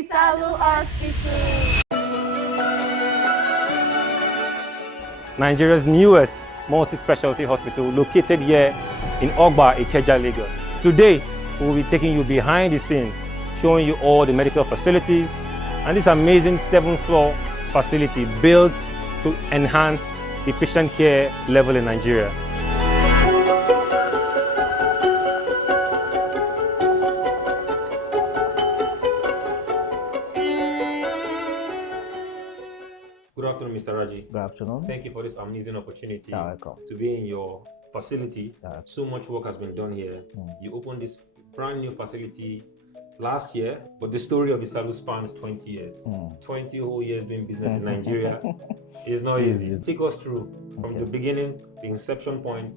Isalu Hospital. Nigeria's newest multi-specialty hospital located here in Ogba, Ikeja, Lagos. Today, we will be taking you behind the scenes, showing you all the medical facilities and this amazing 7th-floor facility built to enhance the patient care level in Nigeria. Good afternoon, Mr. Raji. Good afternoon. Thank you for this amazing opportunity welcome. to be in your facility. So much work has been done here. You opened this brand new facility last year, but the story of Isalu spans 20 years. 20 whole years doing business in Nigeria is not easy. Take us through from the beginning, the inception point,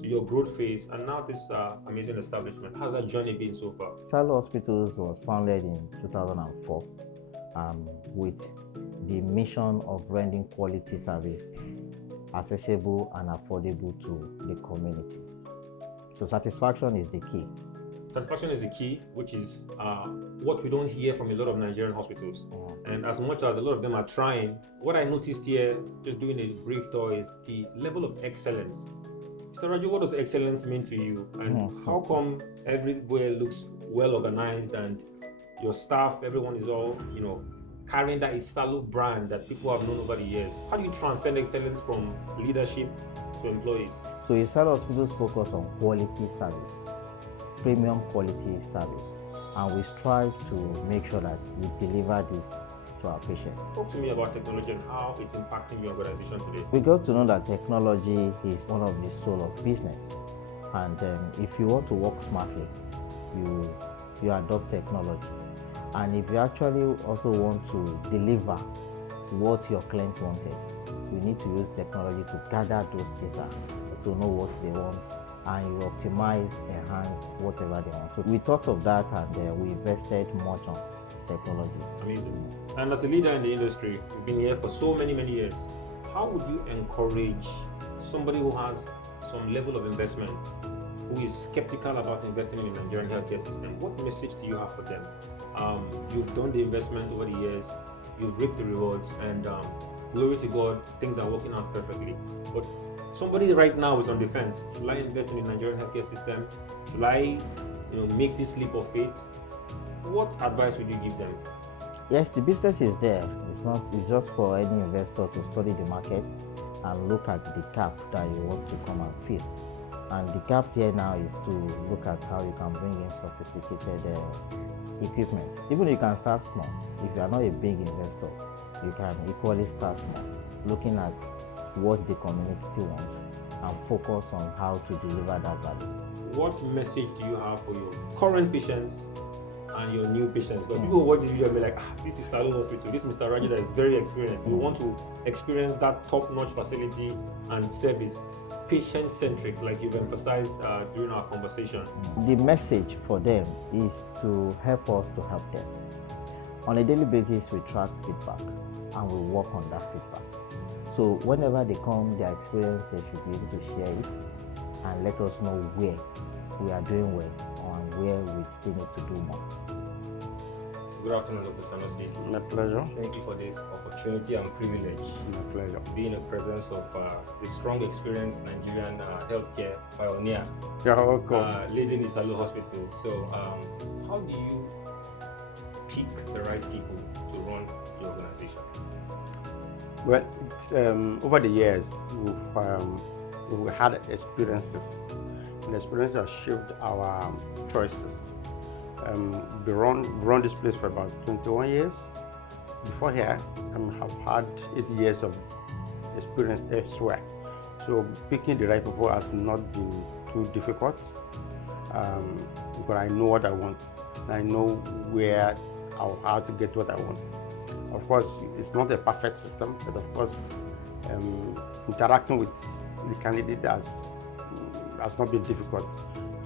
to your growth phase, and now this amazing establishment. How's that journey been so far? Isalu Hospitals was founded in 2004 with the mission of rendering quality service accessible and affordable to the community. So satisfaction is the key. Satisfaction is the key, which is what we don't hear from a lot of Nigerian hospitals. And as much as a lot of them are trying, what I noticed here, just doing a brief tour, is the level of excellence. Mr. Raju, what does excellence mean to you? And how come everywhere looks well organized and your staff, everyone is all, carrying that Isalu brand that people have known over the years? How do you transcend excellence from leadership to employees? So Isalu Hospitals focus on quality service, premium quality service, and we strive to make sure that we deliver this to our patients. Talk to me about technology and how it's impacting your organization today. We got to know that technology is one of the soul of business, and if you want to work smartly, you adopt technology. And if you actually also want to deliver what your client wanted, you need to use technology to gather those data to know what they want, and you optimize, enhance whatever they want. So we thought of that, and we invested much on technology. Amazing. And as a leader in the industry, you've been here for so many years. How would you encourage somebody who has some level of investment, who is skeptical about investing in the Nigerian healthcare system? What message do you have for them? You've done the investment over the years, you've reaped the rewards, and glory to God, things are working out perfectly. But somebody right now is on the fence. Should I invest in the Nigerian healthcare system? Should I, make this leap of faith? What advice would you give them? Yes, the business is there. It's just for any investor to study the market and look at the gap that you want to come and fill. And the gap here now is to look at how you can bring in sophisticated equipment. Even you can start small. If you are not a big investor, you can equally start small, looking at what the community wants and focus on how to deliver that value. What message do you have for your current patients and your new patients? Because people watch the video and be like, this is Isalu Hospital, this is Mr. Raji that is very experienced. We want to experience that top-notch facility and service, patient-centric, like you've emphasized during our conversation. The message for them is to help us to help them. On a daily basis, we track feedback and we work on that feedback. So whenever they come, their experience, they should be able to share it and let us know where we are doing well and where we still need to do more. Good afternoon, Dr. Tastee. My pleasure. Thank you for this opportunity and privilege. My pleasure. To be in the presence of the strong, experienced Nigerian healthcare pioneer. You're welcome. Leading Isalu Hospital. So, how do you pick the right people to run the organization? Well, over the years, we've had experiences, and experiences have shaped our choices. We run this place for about 21 years. Before here, I have had 8 years of experience elsewhere. So picking the right people has not been too difficult because I know what I want. I know where or how to get what I want. Of course, it's not a perfect system, but of course, interacting with the candidate has not been difficult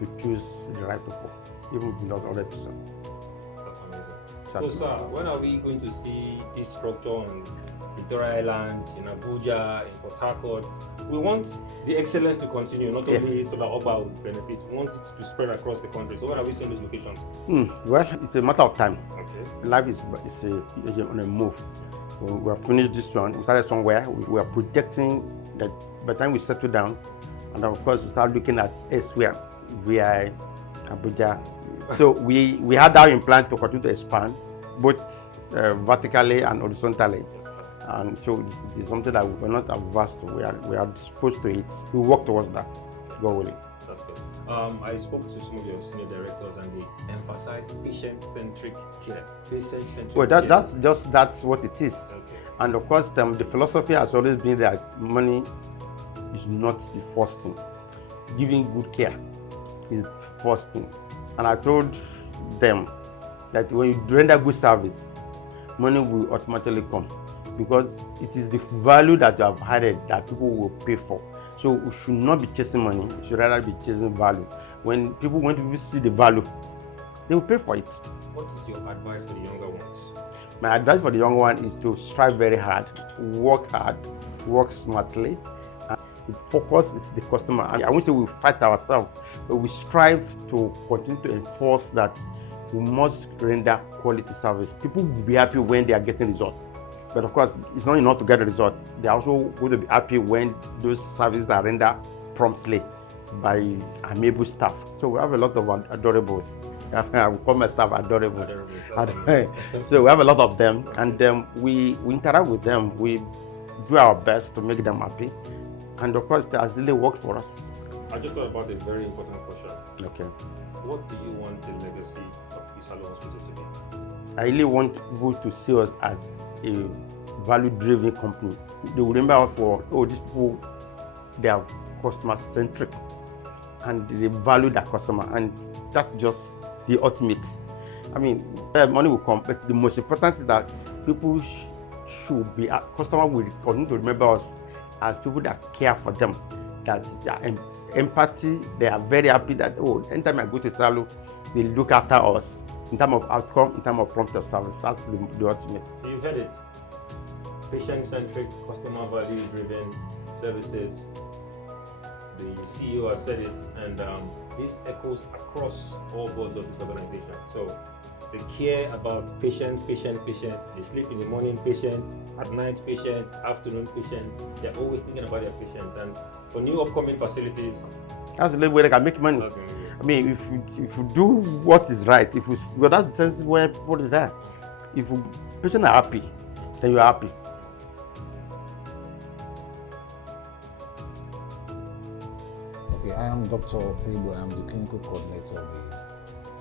to choose the right people, even if not 100%. That's amazing. So, sir, when are we going to see this structure in Victoria Island, in Abuja, in Port Harcourt? We want the excellence to continue, not only so that Ogba will benefit. We want it to spread across the country. So when are we seeing those locations? Well, it's a matter of time. Okay. Okay. Life is on a move. We have finished this one. We started somewhere. We are projecting that by the time we settle down, and of course we start looking at elsewhere via Abuja. So we had our plan to continue to expand both vertically and horizontally. Yes, sir. And so it's something that we're not averse to. We are disposed to it. We work towards that. God willing. That's good. I spoke to some of your senior directors and they emphasize patient-centric care. Patient-centric Well, care. that's what it is. Okay. And of course, the philosophy has always been that money is not the first thing. Giving good care is the first thing. And I told them that when you render good service, money will automatically come, because it is the value that you have added that people will pay for. So we should not be chasing money. We should rather be chasing value. When people see the value, they will pay for it. What is your advice for the younger ones? My advice for the younger one is to strive very hard, work smartly, and focus is the customer. I won't say we fight ourselves, but we strive to continue to enforce that we must render quality service. People will be happy when they are getting results. But of course, it's not enough to get a result. They're also going to be happy when those services are rendered promptly by amiable staff. So we have a lot of adorables. I will call my staff adorables. So we have a lot of them, and we interact with them. We do our best to make them happy. And of course, it has really worked for us. I just thought about a very important question. Okay. What do you want the legacy of Isalu Hospital to be? I really want people to see us as a value-driven company. They will remember us for, these people, they are customer-centric and they value their customer, and that's just the ultimate. I mean, money will come, but the most important is that people should be, customer will continue to remember us as people that care for them, that they are empathy, they are very happy that, anytime I go to Isalu, they look after us. In terms of outcome, in terms of prompt of service, that's the ultimate. So you've heard it. Patient-centric, customer value-driven services. The CEO has said it, and this echoes across all boards of this organization. So they care about patient. They sleep in the morning, patient, at night, patient, afternoon, patient. They're always thinking about their patients. And for new upcoming facilities, that's the way they can make money. I mean, if you do what is right, well, that's the sense where what is there. If patients are happy, then you're happy. Okay, I am Dr. Fibo. I am the clinical coordinator of the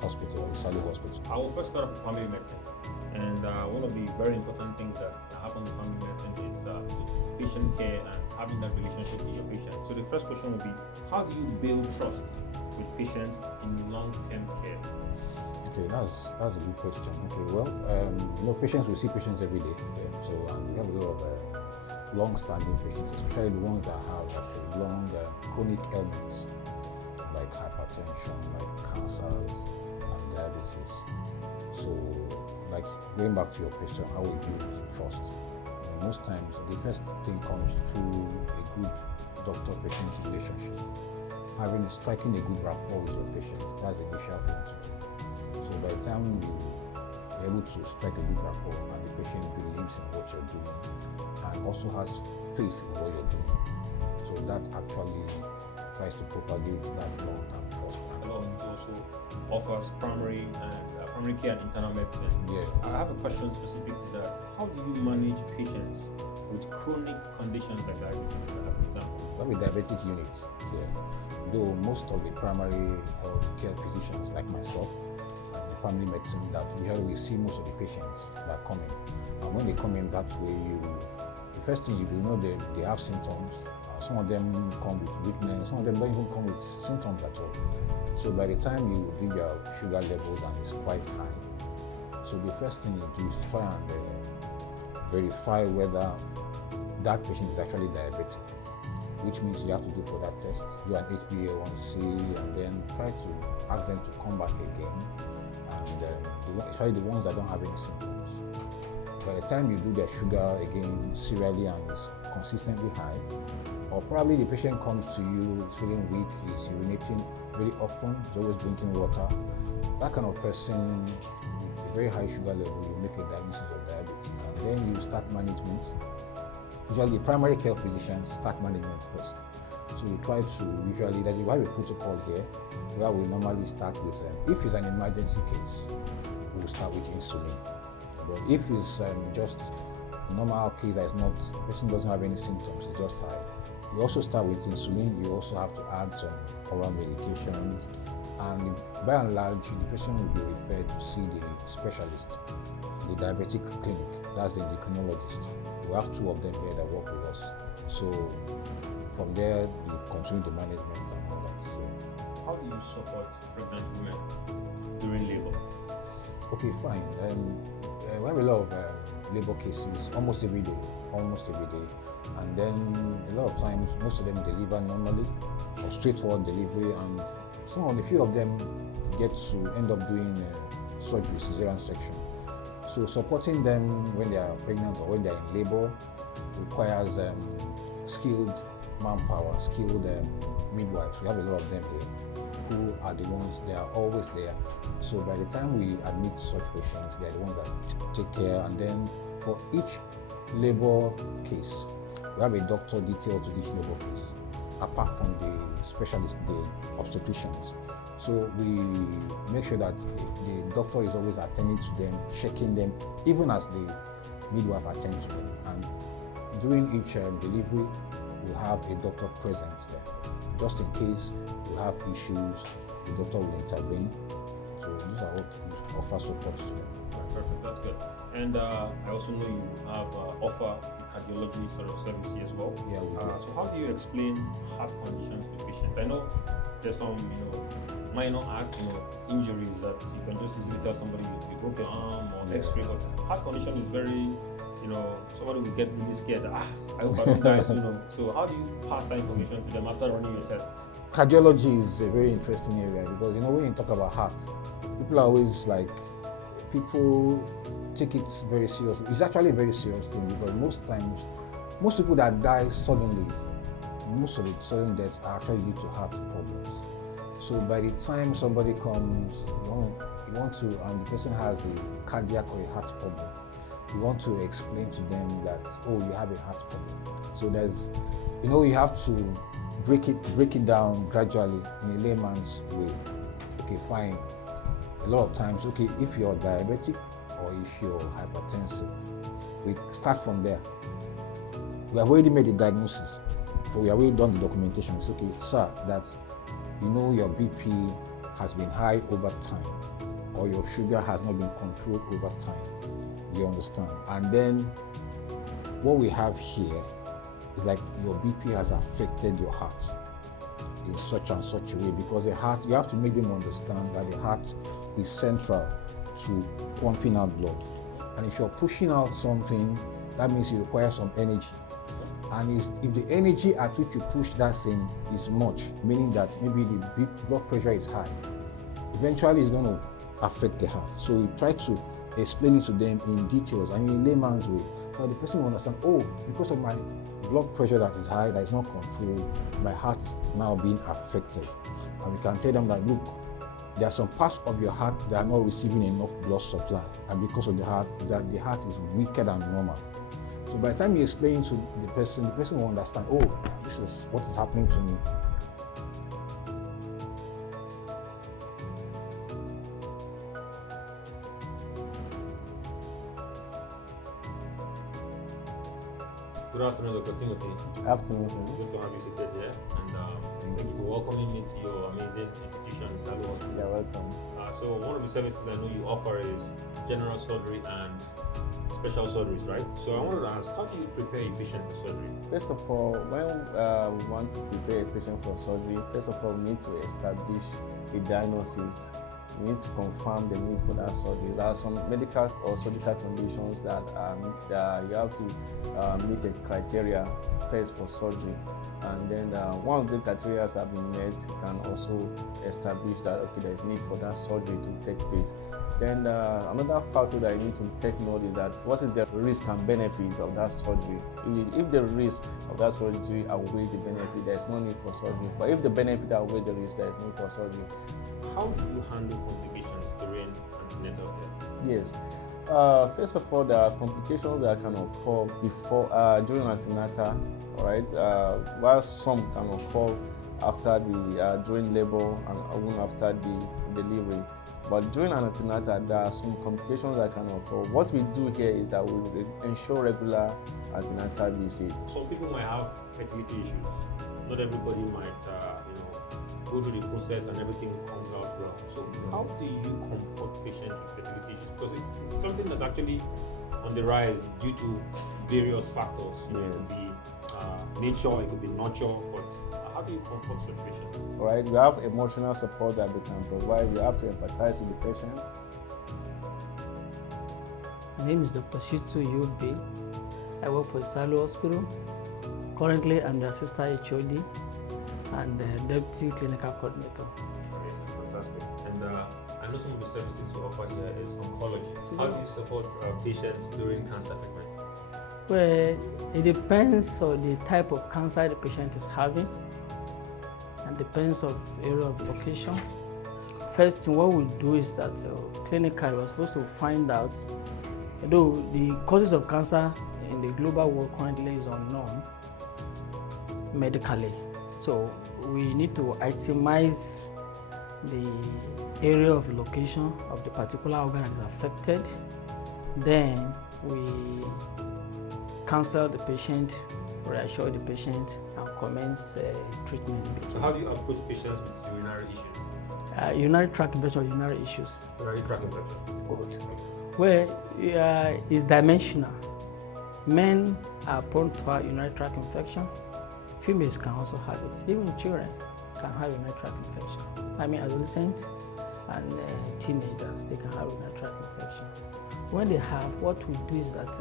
hospital, Isalu Hospital. I will first start off with family medicine. And one of the very important things that happen with family medicine is patient care and having that relationship with your patient. So the first question will be, how do you build trust with patients in long-term care? Okay, that's a good question. Okay, well, patients, we see patients every day. So we have a lot of long-standing patients, especially the ones that have actually long chronic ailments like hypertension, like cancers, and diabetes. So, like going back to your question, how we build trust. Most times, the first thing comes through a good doctor-patient relationship. Striking a good rapport with your patients, that's the initial thing to do. So by the time you are able to strike a good rapport and the patient believes in what you're doing and also has faith in what you're doing, so that actually tries to propagate that long-term trust. A lot of it also offers primary care and internal medicine. Yeah. I have a question specific to that. How do you manage patients with chronic conditions like diabetes, as an example? That with diabetic units here, though most of the primary care physicians like myself and the family medicine that we see most of the patients that come in. And when they come in that way, the first thing you do, they have symptoms. Some of them come with weakness, some of them don't even come with symptoms at all. So by the time you do your sugar levels and it's quite high, so the first thing you do is try and verify whether that patient is actually diabetic, which means you have to do for that test, do an HbA1c, and then try to ask them to come back again, and especially the ones that don't have any symptoms. By the time you do their sugar again serially and it's consistently high, or probably the patient comes to you, is feeling weak, is urinating very often, is always drinking water, that kind of person, it's a very high sugar level, you make a diagnosis of diabetes, and then you start management. Usually, primary care physicians start management first. So you try to, usually, we have a protocol here where we normally start with, if it's an emergency case, we'll start with insulin. But if it's just a normal case that is not, the person doesn't have any symptoms, it's just high, you also start with insulin. You also have to add some oral medications, and by and large, the person will be referred to see the specialist, the diabetic clinic, that's the endocrinologist. We have two of them here that work with us. So from there, you continue the management and all that. So, how do you support pregnant women during labor? Okay, fine. We have a lot of labor cases almost every day, and then a lot of times most of them deliver normally or straightforward delivery, and a few of them get to end up doing surgery, cesarean section. So supporting them when they are pregnant or when they are in labor requires skilled manpower, skilled midwives. We have a lot of them here who are the ones, they are always there. So by the time we admit such patients, they are the ones that take care. And then for each labor case, we have a doctor detailed to each labor case, apart from the specialist, the obstetricians. So we make sure that the doctor is always attending to them, checking them, even as the midwife attends to them. And during each delivery, we have a doctor present there. Just in case you have issues, the doctor will intervene. So these are what we offer support to them. Right, perfect, that's good. And I also know you have offer the cardiology sort of service here as well. Yeah, we do. So how do you explain heart conditions to patients? I know there's some, minor heart, injuries that you can just easily tell somebody you broke your arm or X-ray. But heart condition is very, somebody will get really scared. I hope I don't die soon. So how do you pass that information to them after running your test? Cardiology is a very interesting area because when you talk about heart, people are always people take it very seriously. It's actually a very serious thing because most people that die suddenly, most of the sudden deaths are actually due to heart problems. So by the time somebody comes, you want to, and the person has a cardiac or a heart problem, you want to explain to them that, you have a heart problem. So there's, you have to break it down gradually in a layman's way. Okay, fine. A lot of times, if you're diabetic or if you're hypertensive, we start from there. We have already made the diagnosis, so we have already done the documentation. It's okay, sir, that your BP has been high over time, or your sugar has not been controlled over time. You understand? And then what we have here is your BP has affected your heart in such and such a way, because the heart, you have to make them understand that the heart is central to pumping out blood. And if you're pushing out something, that means you require some energy. And if the energy at which you push that thing is much, meaning that maybe the blood pressure is high, eventually it's going to affect the heart. So we try to explain it to them in details, in layman's way, so the person will understand, because of my blood pressure that is high, that is not controlled, my heart is now being affected. And we can tell them that, look, there are some parts of your heart that are not receiving enough blood supply, and because of the heart is weaker than normal. So by the time you explain to the person will understand, this is what is happening to me. Good afternoon, Dr. Timothy. Afternoon, sir. Good to have you seated here, and thank you for welcoming me to your amazing institution, Isalu Hospital. You're welcome. So one of the services I know you offer is general surgery and special surgeries, right? So I wanted to ask, how do you prepare a patient for surgery? First of all, when we want to prepare a patient for surgery, first of all, we need to establish a diagnosis. We need to confirm the need for that surgery. There are some medical or surgical conditions that you have to meet a criteria first for surgery. And then once the criteria have been met, you can also establish that, there is need for that surgery to take place. Then another factor that you need to take note is that what is the risk and benefit of that surgery? If the risk of that surgery outweighs the benefit, there is no need for surgery. But if the benefit outweighs the risk, there is need for surgery. How do you handle complications during antenatal care? Yes. First of all, there are complications that can occur before, during antenatal, all right, while some can occur after the, during labor and even after the delivery. But during antenatal, there are some complications that can occur. What we do here is that we ensure regular antenatal visits. Some people might have fertility issues. Not everybody might, go through the process and everything comes out well. So how do you comfort patients with fertility issues? Because it's something that's actually on the rise due to various factors. It could be nature, it could be nurture, but how do you comfort such patients? All right, we have emotional support that we can provide. We have to empathize with the patient. My name is Dr. Shitu Yobe. I work for Isalu Hospital. Currently, I'm the assistant HOD and the deputy clinical coordinator. Okay, fantastic. And I know some of the services you offer here is oncology. How do you support patients during cancer treatments? Well, it depends on the type of cancer the patient is having and depends on area of location. First thing what we do is that clinically we're supposed to find out, although the causes of cancer in the global world currently is unknown medically. So we need to itemize the area of location of the particular organ that is affected. Then we counsel the patient, reassure the patient, and commence treatment. So how do you approach patients with urinary issues? Urinary tract infection or urinary issues. Urinary tract infection. Good. Well, it's dimensional. Men are prone to have urinary tract infection. Females can also have it. Even children can have urinary tract infection. I mean, adolescents and teenagers, they can have urinary tract infection. When they have, what we do is that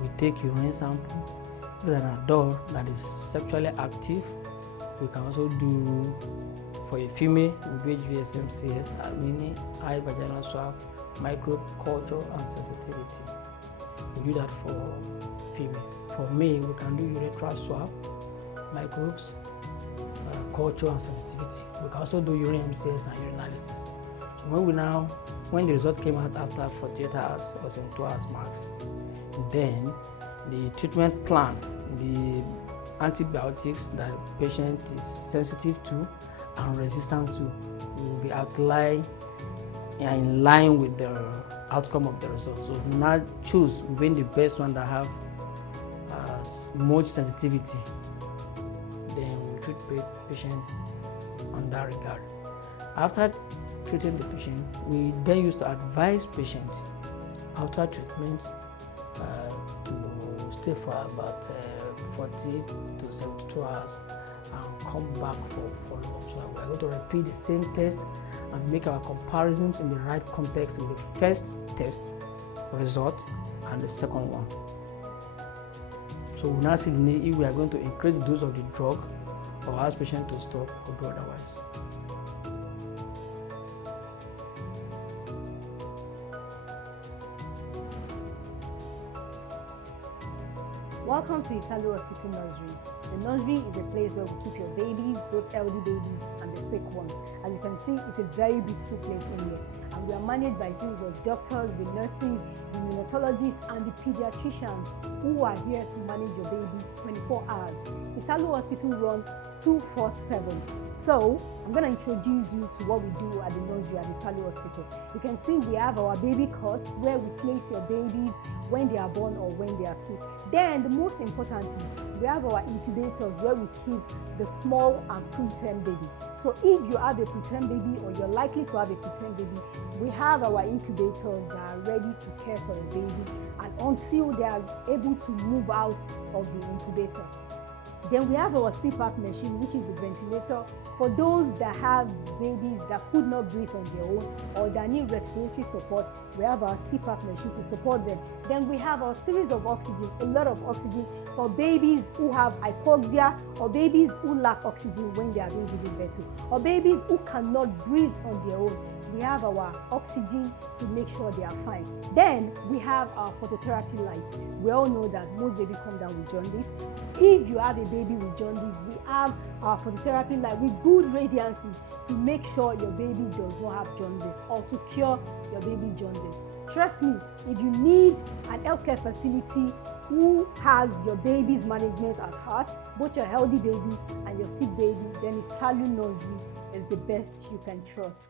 we take urine sample. If it's an adult that is sexually active, we can also do, for a female, we do HVSMCS, meaning high vaginal swab, microbe culture and sensitivity. We do that for female. For male, we can do urethral swab, microbes, culture and sensitivity. We can also do urine MCS and urinalysis. So when the result came out after 48 hours or 72 hours max, then the treatment plan, the antibiotics that the patient is sensitive to and resistant to will be outlined in line with the outcome of the result. So we now choose within the best one that have most sensitivity, then we treat patient on that regard. After treating the patient, we then used to advise patient after treatment to stay for about 40 to 72 hours and come back for follow-up. So we are going to repeat the same test and make our comparisons in the right context with the first test result and the second one. So we now see the need if we are going to increase the dose of the drug or ask patient to stop or do otherwise. Welcome to Isalu Hospital Nursery. The nursery is a place where we keep your babies, both healthy babies and the sick ones. As you can see, it's a very beautiful place in here. And we are managed by teams of doctors, the nurses, the neonatologists, and the pediatricians who are here to manage your baby 24 hours. Isalu Hospital runs 24/7. So, I'm going to introduce you to what we do at the nursery at the Isalu Hospital. You can see we have our baby cots where we place your babies when they are born or when they are sick. Then, the most importantly, we have our incubators where we keep the small and preterm baby. So, if you have a preterm baby or you're likely to have a preterm baby, we have our incubators that are ready to care for your baby and until they are able to move out of the incubator. Then we have our CPAP machine, which is the ventilator for those that have babies that could not breathe on their own or that need respiratory support. We have our CPAP machine to support them. Then we have our series of oxygen, a lot of oxygen for babies who have hypoxia or babies who lack oxygen when they are being given birth to, or babies who cannot breathe on their own. We have our oxygen to make sure they are fine. Then we have our phototherapy lights. We all know that most babies come down with jaundice. If you have a baby with jaundice, we have our phototherapy light with good radiances to make sure your baby does not have jaundice or to cure your baby jaundice. Trust me, if you need an healthcare facility who has your baby's management at heart, both your healthy baby and your sick baby, then Isalu Nursery is the best you can trust.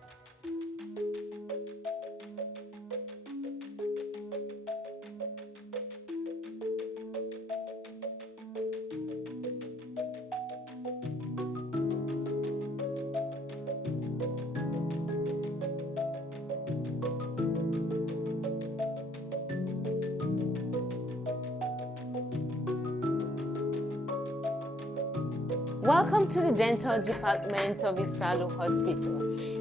Welcome to the dental department of Isalu Hospital.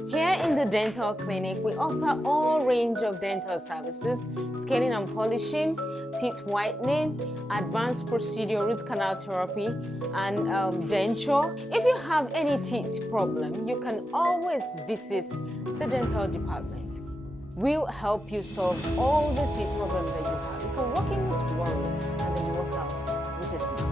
Here in the dental clinic, we offer all range of dental services, scaling and polishing, teeth whitening, advanced procedure, root canal therapy, and denture. If you have any teeth problem, you can always visit the dental department. We'll help you solve all the teeth problems that you have. You can walk in with worry and then you walk out with a smile.